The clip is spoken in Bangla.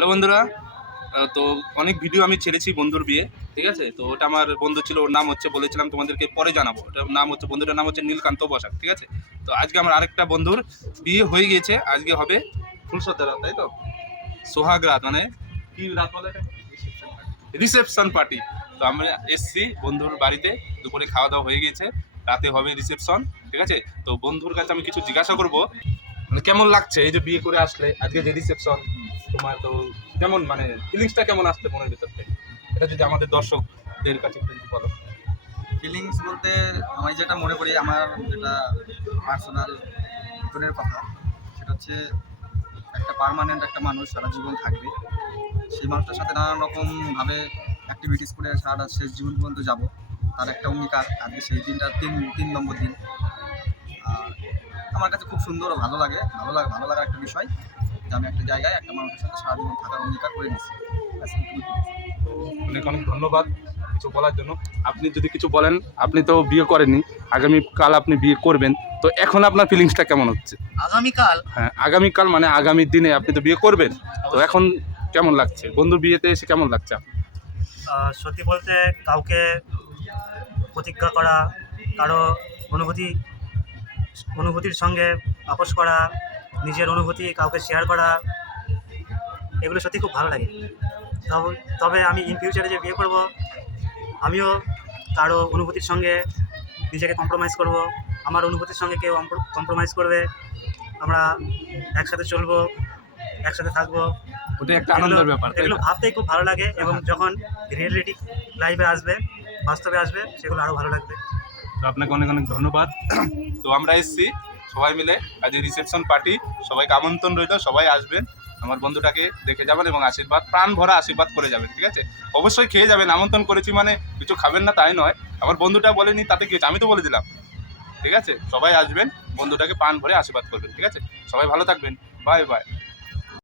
হ্যালো বন্ধুরা। তো অনেক ভিডিও আমি ছেড়েছি বন্ধুর বিয়ে, ঠিক আছে? তো ওটা আমার বন্ধু ছিল, ওর নাম হচ্ছে বলেছিলাম তোমাদেরকে পরে জানাব। ওটার নাম হচ্ছে, বন্ধুটার নাম হচ্ছে নীলকান্ত বসাক, ঠিক আছে? তো আজকে আমার আরেকটা বন্ধুর বিয়ে হয়ে গিয়েছে, আজকে হবে ফুলসজ্জা রাত, তাই তো? সোহাগ রাত মানে কি রাত বলে রিসেপশন পার্টি তো আমরা এসছি বন্ধুর বাড়িতে, দুপুরে খাওয়া দাওয়া হয়ে গিয়েছে, রাতে হবে রিসেপশন ঠিক আছে? তো বন্ধুর কাছে আমি কিছু জিজ্ঞাসা করব মানে কেমন লাগছে এই যে বিয়ে করে আসলে, আজকে যে রিসেপশন তোমার তো কেমন মানে ফিলিংসটা কেমন আসছে মনের ভিতর থেকে? এটা যদি আমাদের দর্শকদের কাছে একটু বলো। ফিলিংস বলতে আমি যেটা মনে করি, আমার যেটা পার্সোনাল জীবনের কথা, সেটা হচ্ছে একটা পার্মানেন্ট একটা মানুষ সারা জীবন থাকবে। সেই মানুষটার সাথে নানান রকমভাবে অ্যাক্টিভিটিস করে সারা শেষ জীবন পর্যন্ত যাব। তার একটা অঙ্গীকার, আজকে সেই দিনটা তিন তিন নম্বর দিন। আমার কাছে খুব সুন্দর ভালো লাগে ভালো লাগে, ভালো লাগার একটা বিষয়। যে আমি একটা জায়গায় একটা মানুষের সাথে সারা জীবন থাকার অঙ্গীকার করে নিচ্ছি ব্যাস অনেক অনেক ধন্যবাদ কিছু বলার জন্য। আপনি যদি কিছু বলেন আপনি তো বিয়ে করেননি আগামীকাল আপনি বিয়ে করবেন। তো এখন আপনার ফিলিংসটা কেমন হচ্ছে? আগামীকাল? হ্যাঁ আগামীকাল মানে আগামী দিনে আপনি তো বিয়ে করবেন। তো এখন কেমন লাগছে? বন্ধুর বিয়েতে এসে কেমন লাগছে? সত্যি বলতে কাউকে প্রতিজ্ঞা করা কারও অনুভূতি অনুভূতির সঙ্গে আপোষ করা নিজের অনুভূতি কাউকে শেয়ার করা এগুলো সত্যি খুব ভালো লাগে। তবে তবে আমি ইন ফিউচারে যে বিয়ে করব আমিও কারও অনুভূতির সঙ্গে নিজেকে কম্প্রোমাইজ করব। আমার অনুভূতির সঙ্গে কেউ কম্প্রোমাইজ করবে। আমরা একসাথে চলবো একসাথে থাকব। ওটাই একটা আনন্দের ব্যাপার এগুলো ভাবতেই খুব ভালো লাগে এবং যখন রিয়েলিটি লাইভে আসবে বাস্তবে আসবে সেগুলো আরও ভালো লাগবে। তো আপনাকে অনেক অনেক ধন্যবাদ। তো আমরা এসেছি সবাই মিলে আজ রিসেপশন পার্টি সবাইকে আমন্ত্রণ রইল, সবাই আসবেন, আমার বন্ধুটাকে দেখে যাবেন এবং আশীর্বাদ, প্রাণ ভরা আশীর্বাদ করে যাবেন, ঠিক আছে? অবশ্যই খেয়ে যাবেন, আমন্ত্রণ করেছি মানে কিছু খাবেন না, তাই নয়। আমার বন্ধুটা বলেনি, তাতে কি আমি তো বলে দিলাম, ঠিক আছে? সবাই আসবেন, বন্ধুটাকে প্রাণ ভরে আশীর্বাদ করবেন, ঠিক আছে? সবাই ভালো থাকবেন বাই বাই